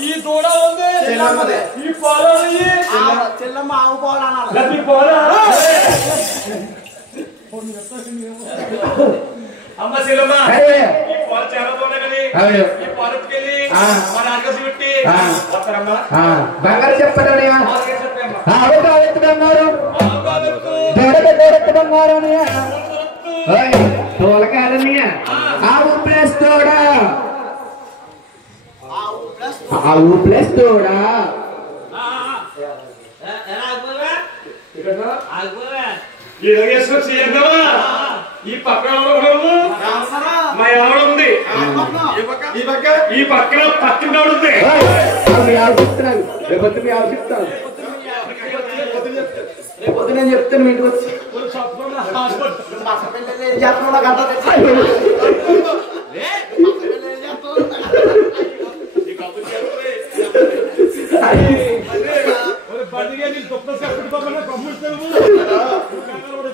ఈ దూడ ఉంది ఈ పాలు చెల్లమ్మ ఆవు పాలు అనాలి అమ్మ చెల్లమ్మ ఈ పాలు చాలా బాగున్నాయి కానీ ఈ పాలకెళ్ళి మన ఆకాశ పెట్టి వస్తారమ్మా బంగారు చెప్పండి తోలకాలన్నయ్య ఆవు ప్లస్ తోడా ఆవు ప్లస్ తోడా ఈ పక్కన మా ఎవరు ఉంది ఈ పక్కన పక్కన ఉంది చెప్తున్నాను రేపొద్దు మీ ఆవు చెప్తాను రేపొద్దు నేను చెప్తాను మీ ఇంటికి వచ్చి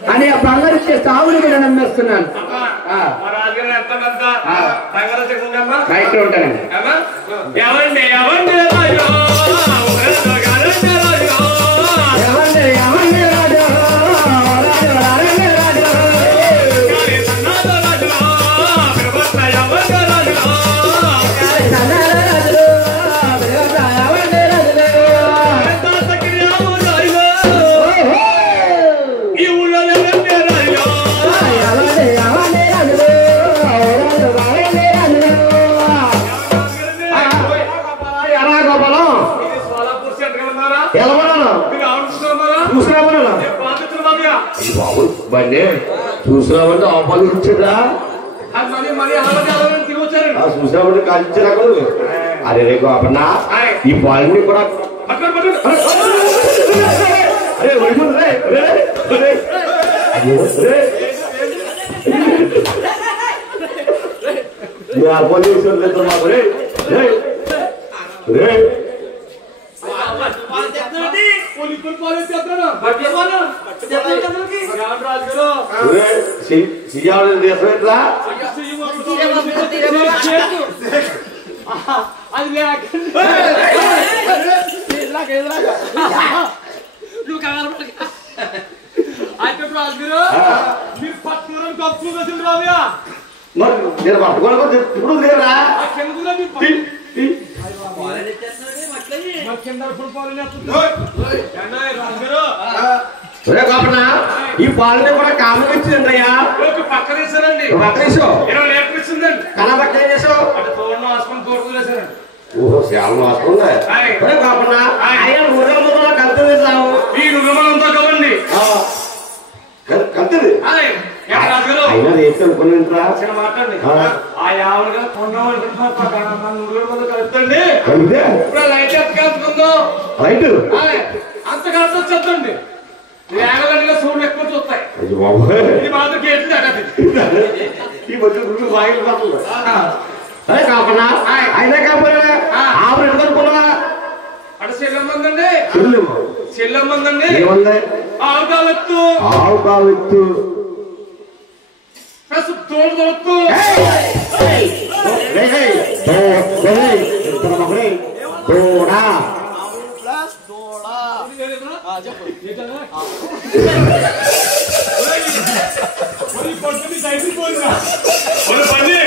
అని ఆ బంగారు ఇచ్చే సాగుని కూడా నమ్మేస్తున్నాను ఉంటానండి బండి చూసినామంటే ఆపాలు ఇచ్చారా చూసినామంటే కాల్చారా అరే రేపు అప్పన్నా ఈ పాలని కూడా ఈ పాలని కూడా కామన్ ఇచ్చిందండి అయ్యా పక్కన ఇస్తానండి కళ పక్కన చేసావు ఓహో శాలం వస్తుందా కాకుండా కలుతుంది ఈ రుణమంతా కదండి కలుతుంది అయినా రేపు అనుకున్నా మాట్లాడండి ఆ యావలుగా కలుపుతండి ఇప్పుడు లైట్ ఎత్తుకెళ్తుందో రైట్ అంత కలిసి వచ్చేద్దండి వేగంగా సూర్యులు ఎక్కువ చూస్తాయి ఇది మాత్రం గేట్లు ఈ మధ్య అదే కాకుండా అయినా కాకపోతే ఆవు ఎట్టుకొనుకున్నా అటు చెల్లెమ్మందండి చెల్లెమ్మందండి ఆవు కావత్తు తోడు తోడుతూ పని